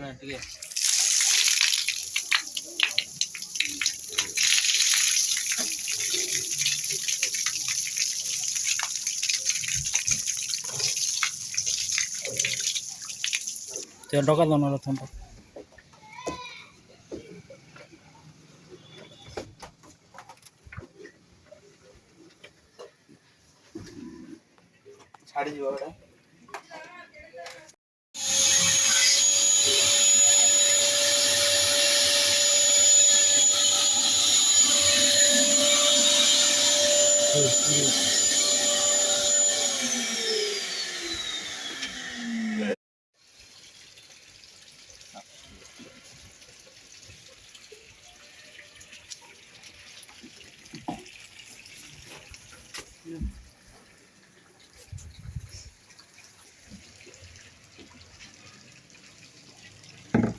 ना ठीक है ते डोका दोनों थांब छाड़ी जीवा बेटा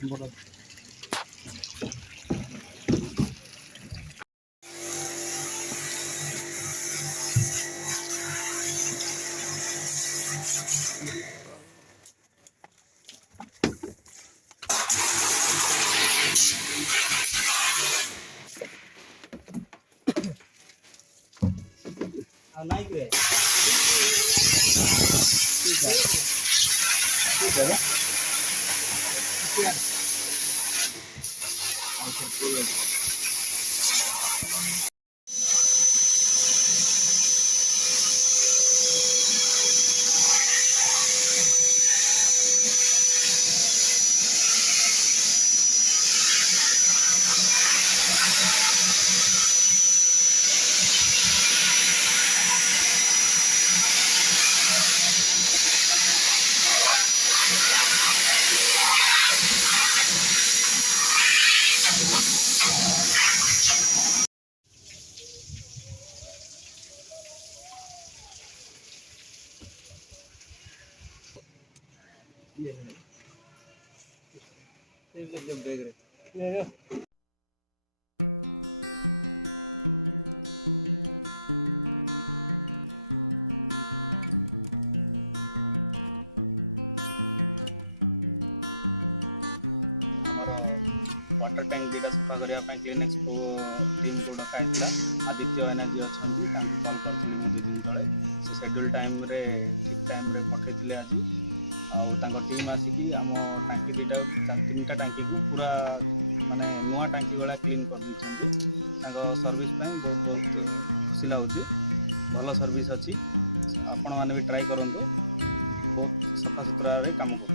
बोलो नहीं के ठीक है देख रहे वाटर टैंक दुटा सफा करने क्लीनेक्स टीम को डकाई आदित्य एनर्जी अच्छा कॉल करी मैं 2 दिन तले से शेड्यूल टाइम रे ठीक टाइम रे पठे आज आउ टीम आसिकी आम टांकी दुटा 3टा टांकी को पूरा माने नुआ टांकी वाला क्लीन कर दी सर्विस बहुत बहुत खुशी लगुच भल सर्विस अच्छी आपण मैंने भी ट्राई करूँ बहुत सफा सुतरा काम कर